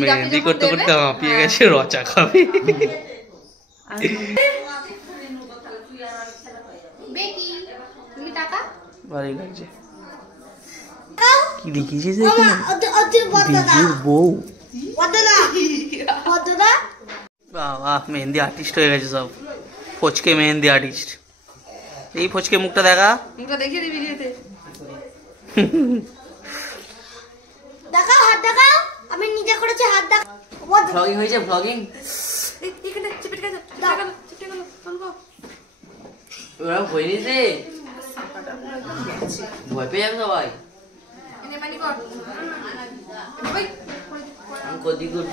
মেহেন্দি করতে করতে হাঁপিয়ে গেছে, রচা খাবে। ভালোই লাগছে। কি দেখিয়েছিস বউ? বাবা মেহেন্দি আর্টিস্ট হয়ে গেছে সব, ফচকে মেহেন্দি আর্টিস্ট। এই ফচকে মুখটা দেখা, মুখটা দেখিয়ে দিবি ভিডিওতে। দেখাও হাত দেখাও, আমি নিজে করেছি হাত দেখাও। ব্লগিং হয়েছে, ব্লগিং। এখানে চিপে গেল, চিপে গেল বলবো। ওরা ভয় নিছে, ভয় পেয়ে যাবে সবাই। এনে পানি কর ভাই, আমি কদি গুড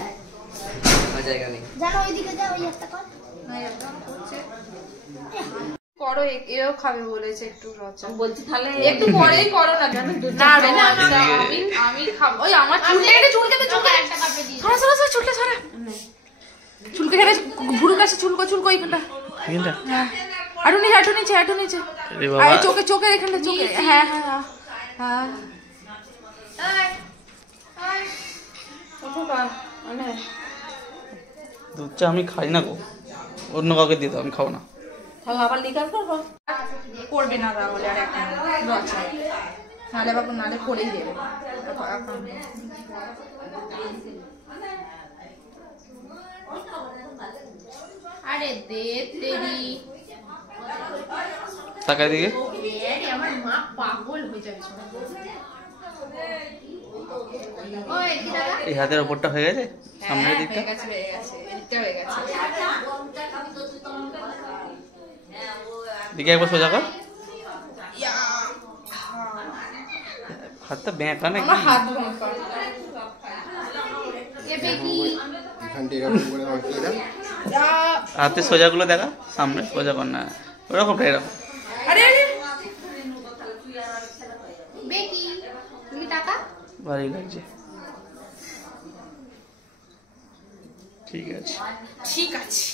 জায়গা নেই, জানো ওইদিকে যাও, ওই একটা কর না একদম হচ্ছে করো। এও খাবে বলেছে একটু রচা, বলছি তাহলে একটু পরেই করো না কেন? না না আমি খাবো। ওই আমার চুলকে চুলকে একটা কাপে দিই। সরা সরা সরা চুলকে সরা, চুলকে কেটে ভুরু কাছে চুলকো চুলকো এইখানটা, এইখানটা। হ্যাঁ আটু নিচে আটু নিচে আটু নিচে। আরে চোখে চোখে এখানটা চোখে। হ্যাঁ হ্যাঁ হ্যাঁ দুধ চা আমি খাই না গো, অন্য কাউকে দিতে, আমি খাবো না। তাহলে আবার লিকার করবো, করবে না তাহলে আর একটা রচা, নাহলে বাবু নাহলে করেই দেবে। আরে দে তেরি তাকাই দিকে, আমার মা পাগল হয়ে যাবে। এই হাতের ওপরটা হয়ে গেছে, সামনের দিকটা হয়ে গেছে, এদিকটা হয়ে গেছে। দিকে একবার সোজা কর, হাতটা ব্যাঁকা নাকি? আমার হাত ব্যাঁকা। হাতের সোজা গুলো দেখা, সামনে সোজা কর না, ওরকমটা এরকম। আরে আরে ভালোই লাগছে। ঠিক আছে, ঠিক আছে।